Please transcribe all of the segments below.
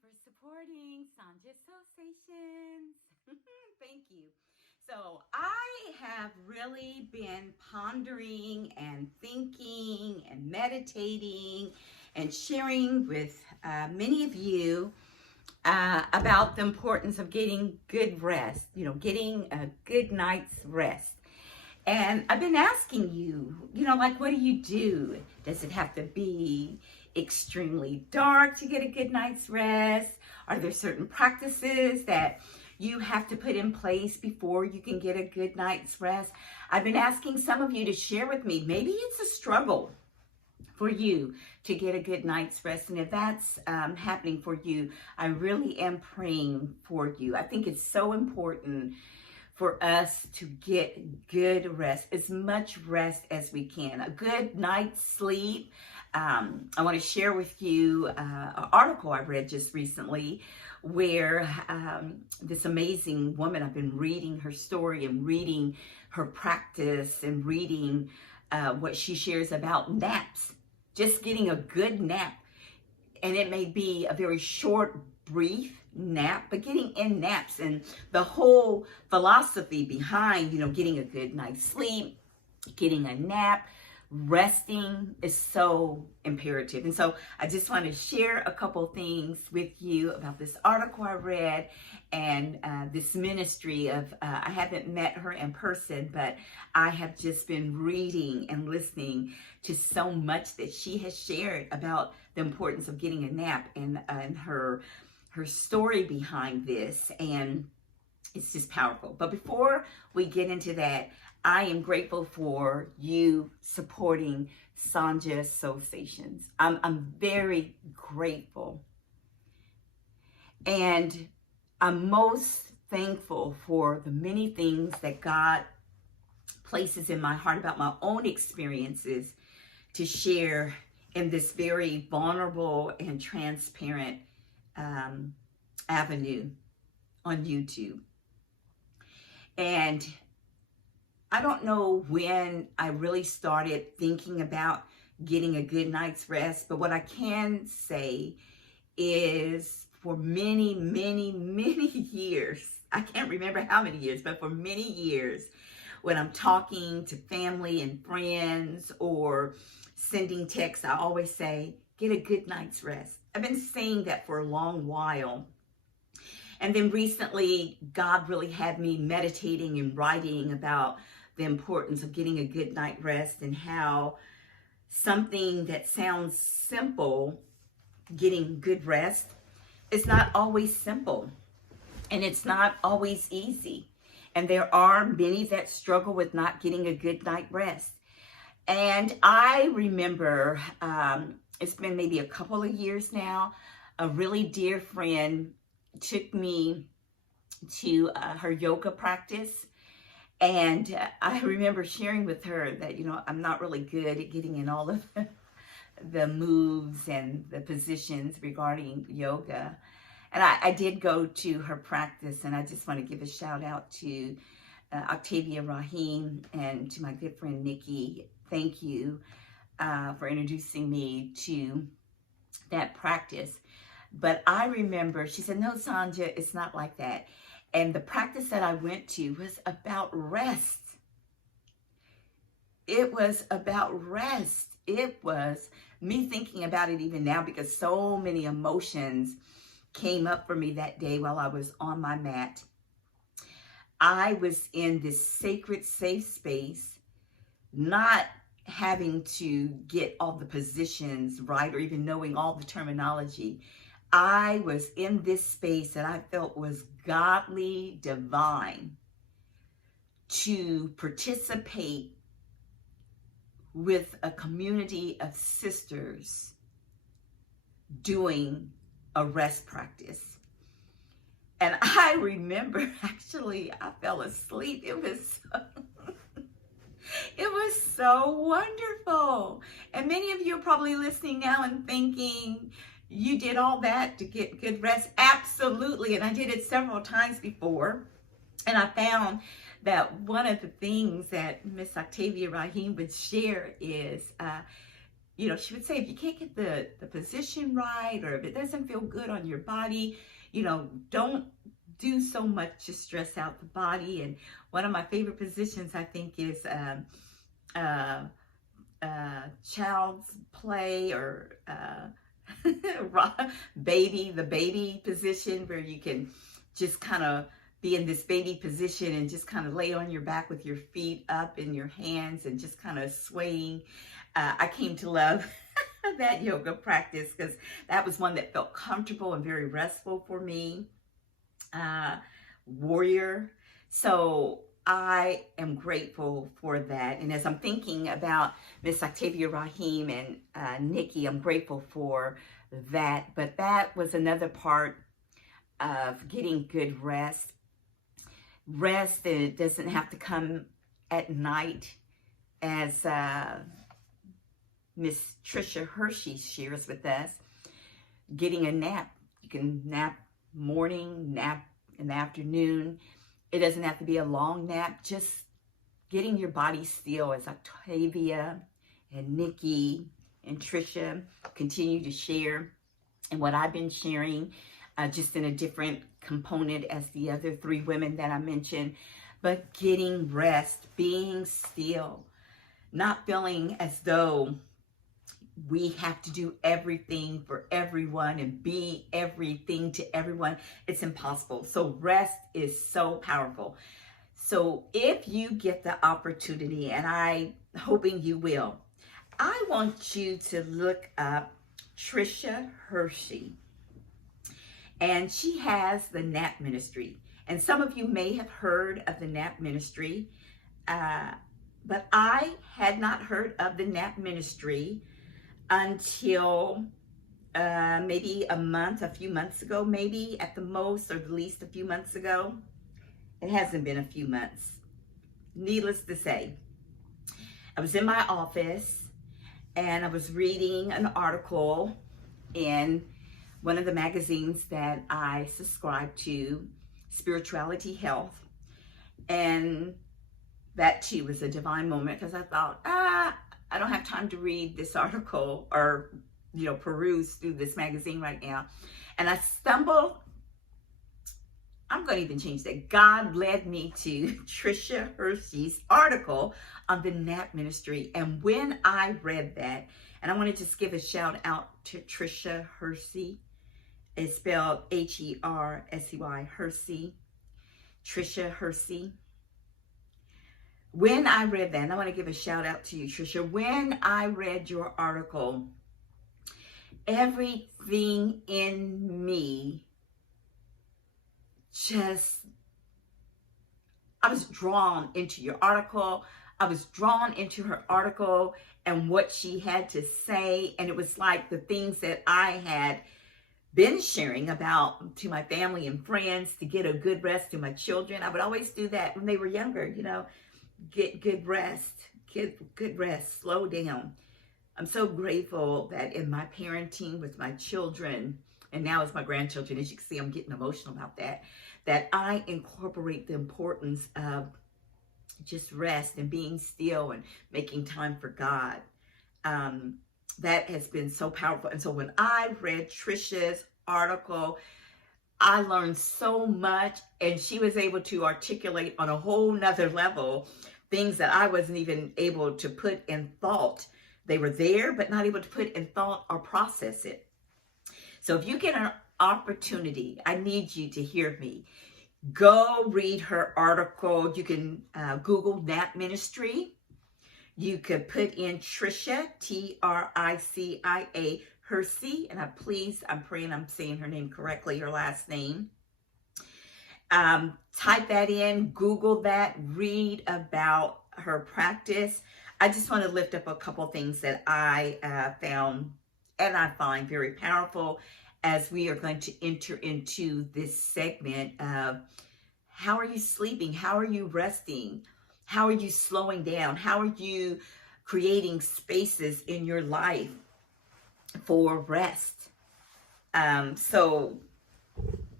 for supporting Sonja Soulsations. Thank you. So I have really been pondering and thinking and meditating and sharing with many of you about the importance of getting good rest, getting a good night's rest. And I've been asking you, like, what do you do? Does it have to be extremely dark to get a good night's rest? Are there certain practices that you have to put in place before you can get a good night's rest? I've been asking some of you to share with me. Maybe it's a struggle for you to get a good night's rest. And if that's happening for you, I really am praying for you. I think it's so important for us to get good rest, as much rest as we can, a good night's sleep. I want to share with you an article I read just recently where this amazing woman, I've been reading her story and reading her practice and reading what she shares about naps, just getting a good nap. And it may be a very short, brief nap, but getting in naps and the whole philosophy behind, getting a good night's sleep, getting a nap, resting is so imperative. And so I just want to share a couple things with you about this article I read and this ministry of, I haven't met her in person, but I have just been reading and listening to so much that she has shared about the importance of getting a nap and her story behind this. And it's just powerful. But before we get into that, I am grateful for you supporting Sonja Soulsations. I'm very grateful. And I'm most thankful for the many things that God places in my heart about my own experiences to share in this very vulnerable and transparent avenue on YouTube. And I don't know when I really started thinking about getting a good night's rest, but what I can say is for many, many, many years, I can't remember how many years, but for many years, when I'm talking to family and friends or sending texts, I always say, get a good night's rest. I've been saying that for a long while. And then recently, God really had me meditating and writing about the importance of getting a good night rest and how something that sounds simple, getting good rest, is not always simple. And it's not always easy. And there are many that struggle with not getting a good night rest. And I remember, it's been maybe a couple of years now, a really dear friend took me to her yoga practice. And I remember sharing with her that, I'm not really good at getting in all of the moves and the positions regarding yoga. And I did go to her practice, and I just want to give a shout out to Octavia Rahim and to my good friend Nikki. Thank you for introducing me to that practice. But I remember she said, no, Sonja, it's not like that. And the practice that I went to was about rest. It was about rest. It was me thinking about it even now because so many emotions came up for me that day while I was on my mat. I was in this sacred, safe space, not having to get all the positions right or even knowing all the terminology. I was in this space that I felt was godly, divine, to participate with a community of sisters doing a rest practice. And I remember, actually, I fell asleep. It was so wonderful. And many of you are probably listening now and thinking, you did all that to get good rest? Absolutely. And I did it several times before. And I found that one of the things that Miss Octavia Rahim would share is you know, she would say, if you can't get the position right, or if it doesn't feel good on your body, you know, don't do so much to stress out the body. And one of my favorite positions, I think, is child's play, or the baby position, where you can just kind of be in this baby position and just kind of lay on your back with your feet up in your hands and just kind of swaying. I came to love that yoga practice because that was one that felt comfortable and very restful for me. Warrior. So I am grateful for that. And as I'm thinking about Miss Octavia Rahim and Nikki, I'm grateful for that. But that was another part of getting good rest. Rest, it doesn't have to come at night, as Miss Tricia Hershey shares with us. Getting a nap. You can nap morning, nap in the afternoon. It doesn't have to be a long nap. Just getting your body still, as Octavia and Nikki and Tricia continue to share, and what I've been sharing, just in a different component as the other three women that I mentioned. But getting rest, being still, not feeling as though we have to do everything for everyone and be everything to everyone. It's impossible. So rest is so powerful. So if you get the opportunity, and I'm hoping you will, I want you to look up Tricia Hershey. And she has the Nap Ministry. And some of you may have heard of the Nap Ministry, but I had not heard of the Nap Ministry until maybe a few months ago, maybe at the most, or the least a few months ago. It hasn't been a few months. Needless to say, I was in my office and I was reading an article in one of the magazines that I subscribe to, Spirituality Health. And that too was a divine moment, because I thought, I don't have time to read this article or, you know, peruse through this magazine right now. And I stumbled, I'm going to even change that. God led me to Tricia Hershey's article on the Nap Ministry. And when I read that, and I want to just give a shout out to Tricia Hershey. It's spelled H-E-R-S-E-Y, Hershey. Tricia Hershey. When I read that, and I want to give a shout out to you, Tricia. When I read your article, everything in me I was drawn into your article. I was drawn into her article and what she had to say. And it was like the things that I had been sharing about to my family and friends, to get a good rest, to my children. I would always do that when they were younger, you know, get good rest, good rest, slow down. I'm so grateful that in my parenting with my children, and now as my grandchildren, as you can see, I'm getting emotional about that, that I incorporate the importance of just rest and being still and making time for God. That has been so powerful. And so when I read Tricia's article, I learned so much, and she was able to articulate on a whole nother level things that I wasn't even able to put in thought. They were there, but not able to put in thought or process it. So if you get an opportunity, I need you to hear me. Go read her article. You can Google Nap Ministry. You could put in Tricia, T-R-I-C-I-A, Hershey, and I'm praying I'm saying her name correctly, her last name. Type that in, Google that, read about her practice. I just want to lift up a couple things that I found and I find very powerful as we are going to enter into this segment of how are you sleeping? How are you resting? How are you slowing down? How are you creating spaces in your life for rest? So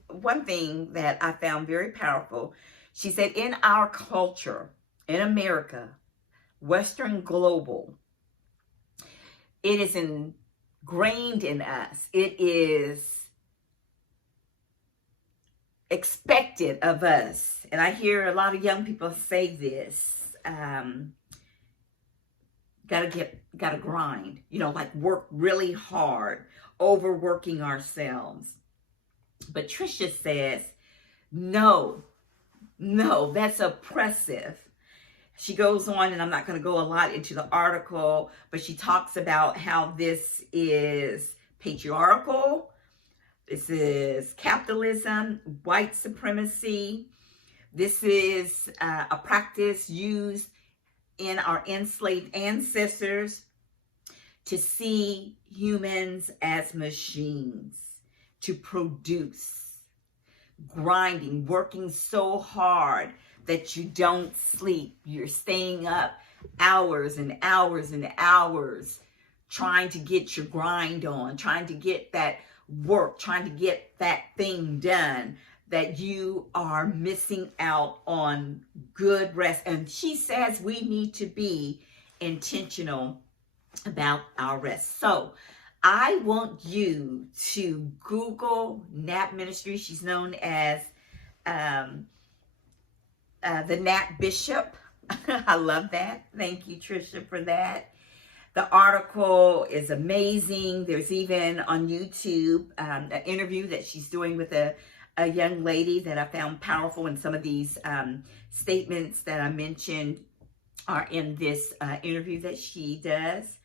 one thing that I found very powerful, she said, in our culture, in America, Western global, It is ingrained in us. It is expected of us. And I hear a lot of young people say this. Gotta grind, like work really hard, overworking ourselves. But Trisha says, no, that's oppressive. She goes on, and I'm not going to go a lot into the article, but she talks about how this is patriarchal, this is capitalism, white supremacy. This is a practice used in our enslaved ancestors to see humans as machines, to produce, grinding, working so hard that you don't sleep. You're staying up hours and hours and hours trying to get your grind on, trying to get that work, trying to get that thing done, that you are missing out on good rest. And she says we need to be intentional about our rest. So I want you to Google Nap Ministry. She's known as the Nap Bishop. I love that. Thank you, Trisha, for that. The article is amazing. There's even on YouTube an interview that she's doing with a young lady that I found powerful, and some of these statements that I mentioned are in this interview that she does.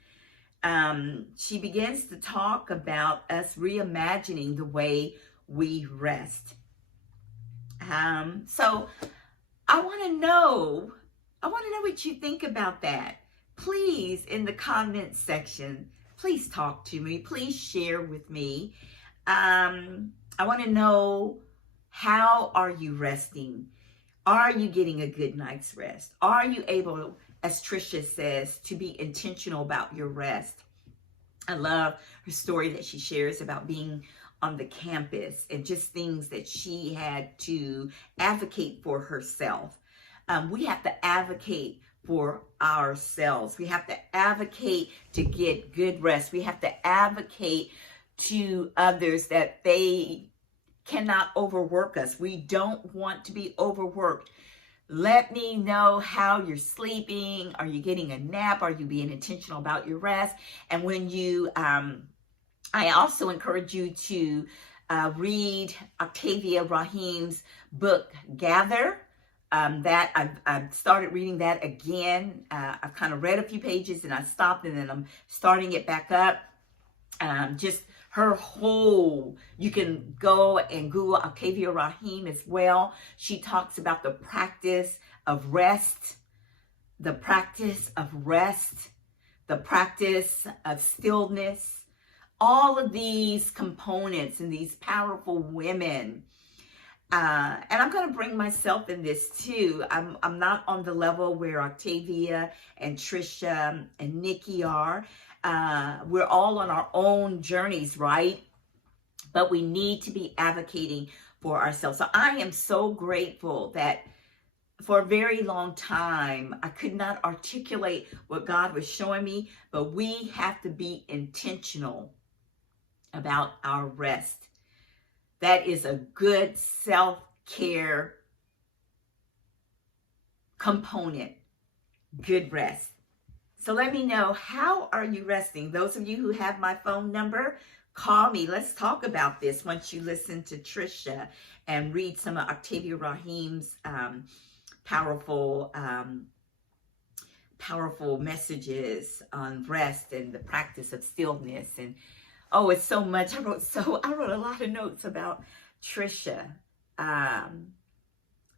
She begins to talk about us reimagining the way we rest. So I want to know what you think about that. Please, in the comments section, please talk to me. Please share with me. I want to know, how are you resting? Are you getting a good night's rest? Are you able, as Trisha says, to be intentional about your rest? I love her story that she shares about being on the campus and just things that she had to advocate for herself. We have to advocate for ourselves. We have to advocate to get good rest. We have to advocate to others that they cannot overwork us. We don't want to be overworked. Let me know how you're sleeping. Are you getting a nap? Are you being intentional about your rest? And when you, I also encourage you to read Octavia Rahim's book, Gather. That I've started reading that again. I've kind of read a few pages and I stopped, and then I'm starting it back up. Just her whole, you can go and Google Octavia Rahim as well. She talks about the practice of rest, the practice of rest, the practice of stillness, all of these components and these powerful women. And I'm going to bring myself in this too. I'm not on the level where Octavia and Trisha and Nikki are. We're all on our own journeys, right? But we need to be advocating for ourselves. So I am so grateful that for a very long time, I could not articulate what God was showing me, but we have to be intentional about our rest. That is a good self-care component, good rest. So let me know, how are you resting? Those of you who have my phone number, call me. Let's talk about this once you listen to Trisha and read some of Octavia Rahim's powerful messages on rest and the practice of stillness. And oh, it's so much. I wrote a lot of notes about Trisha. I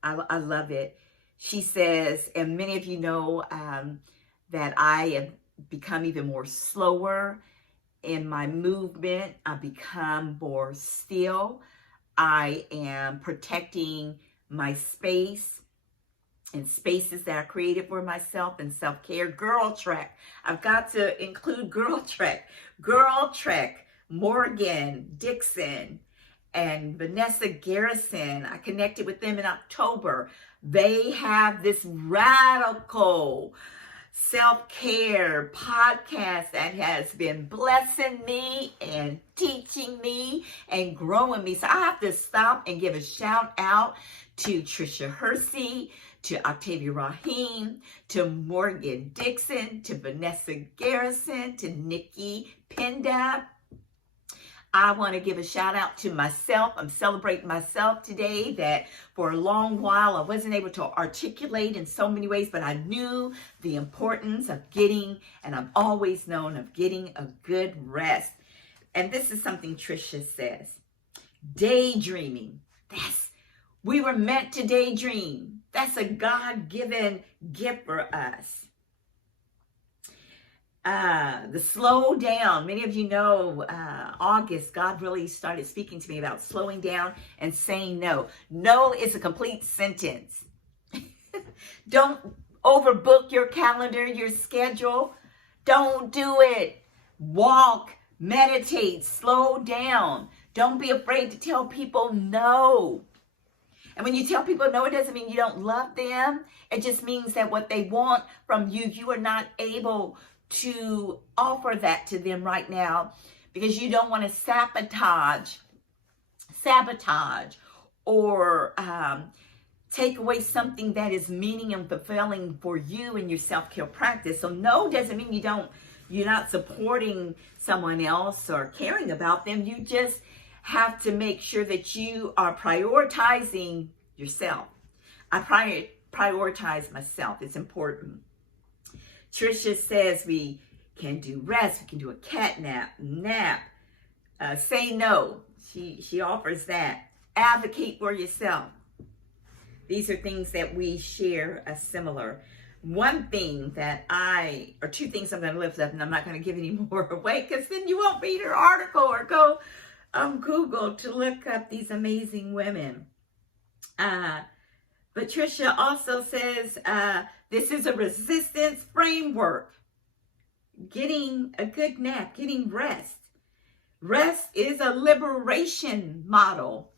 love it. She says, and many of you know that I have become even more slower in my movement. I become more still. I am protecting my space and spaces that I created for myself and self-care. Girl Trek. I've got to include Girl Trek. Girl Trek, Morgan Dixon and Vanessa Garrison. I connected with them in October. They have this radical self-care podcast that has been blessing me and teaching me and growing me. So I have to stop and give a shout out to Trisha Hersey, to Octavia Rahim, to Morgan Dixon, to Vanessa Garrison, to Nikki Pinda. I want to give a shout out to myself. I'm celebrating myself today, that for a long while I wasn't able to articulate in so many ways, but I knew the importance of getting, and I've always known of getting a good rest. And this is something Trisha says. Daydreaming. We were meant to daydream. That's a God-given gift for us. The slow down. Many of you know, August, God really started speaking to me about slowing down and saying no. No is a complete sentence. Don't overbook your calendar, your schedule. Don't do it. Walk, meditate, slow down. Don't be afraid to tell people no. And when you tell people no, it doesn't mean you don't love them. It just means that what they want from you, you are not able to offer that to them right now, because you don't want to sabotage or take away something that is meaning and fulfilling for you in your self-care practice. So no doesn't mean you're not supporting someone else or caring about them. You just have to make sure that you are prioritizing yourself. I prioritize myself. It's important. Trisha says we can do rest. We can do a cat nap, say no. She offers that. Advocate for yourself. These are things that we share as similar. One thing or two things I'm going to lift up, and I'm not going to give any more away, because then you won't read her article or go Google to look up these amazing women. But Trisha also says this is a resistance framework. Getting a good nap, getting rest. Rest is a liberation model.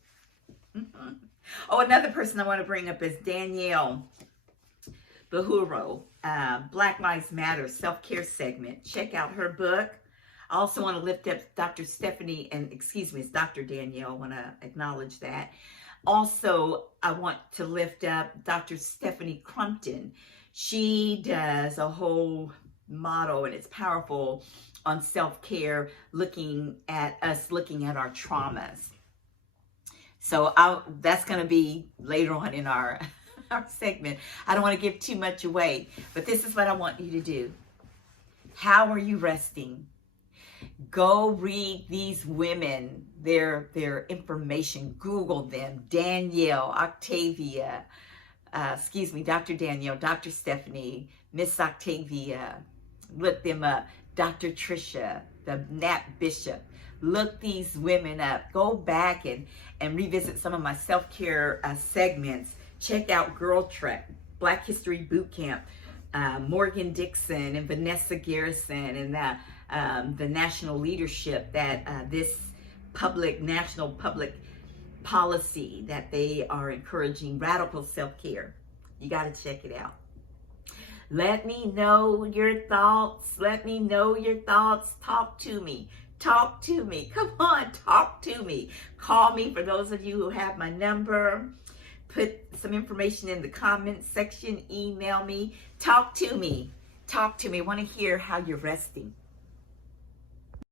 Oh, another person I want to bring up is Danielle Bahuro, Black Lives Matter self-care segment. Check out her book. I also want to lift up Dr. Stephanie, it's Dr. Danielle. I want to acknowledge that. Also, I want to lift up Dr. Stephanie Crumpton. She does a whole model, and it's powerful, on self-care, looking at our traumas. So that's going to be later on in our segment. I don't want to give too much away, but this is what I want you to do. How are you resting? Go read these women, their information. Google them. Danielle, Octavia, Dr. Danielle, Dr. Stephanie, Miss Octavia. Look them up. Dr. Trisha, the Nat Bishop. Look these women up. Go back and revisit some of my self-care segments. Check out Girl Trek, Black History Boot Camp, Morgan Dixon and Vanessa Garrison, and the national leadership that this national public policy that they are encouraging, radical self-care. You got to check it out. Let me know your thoughts. Let me know your thoughts. Talk to me. Talk to me. Come on, talk to me. Call me, for those of you who have my number. Put some information in the comments section. Email me. Talk to me. Talk to me. I want to hear how you're resting.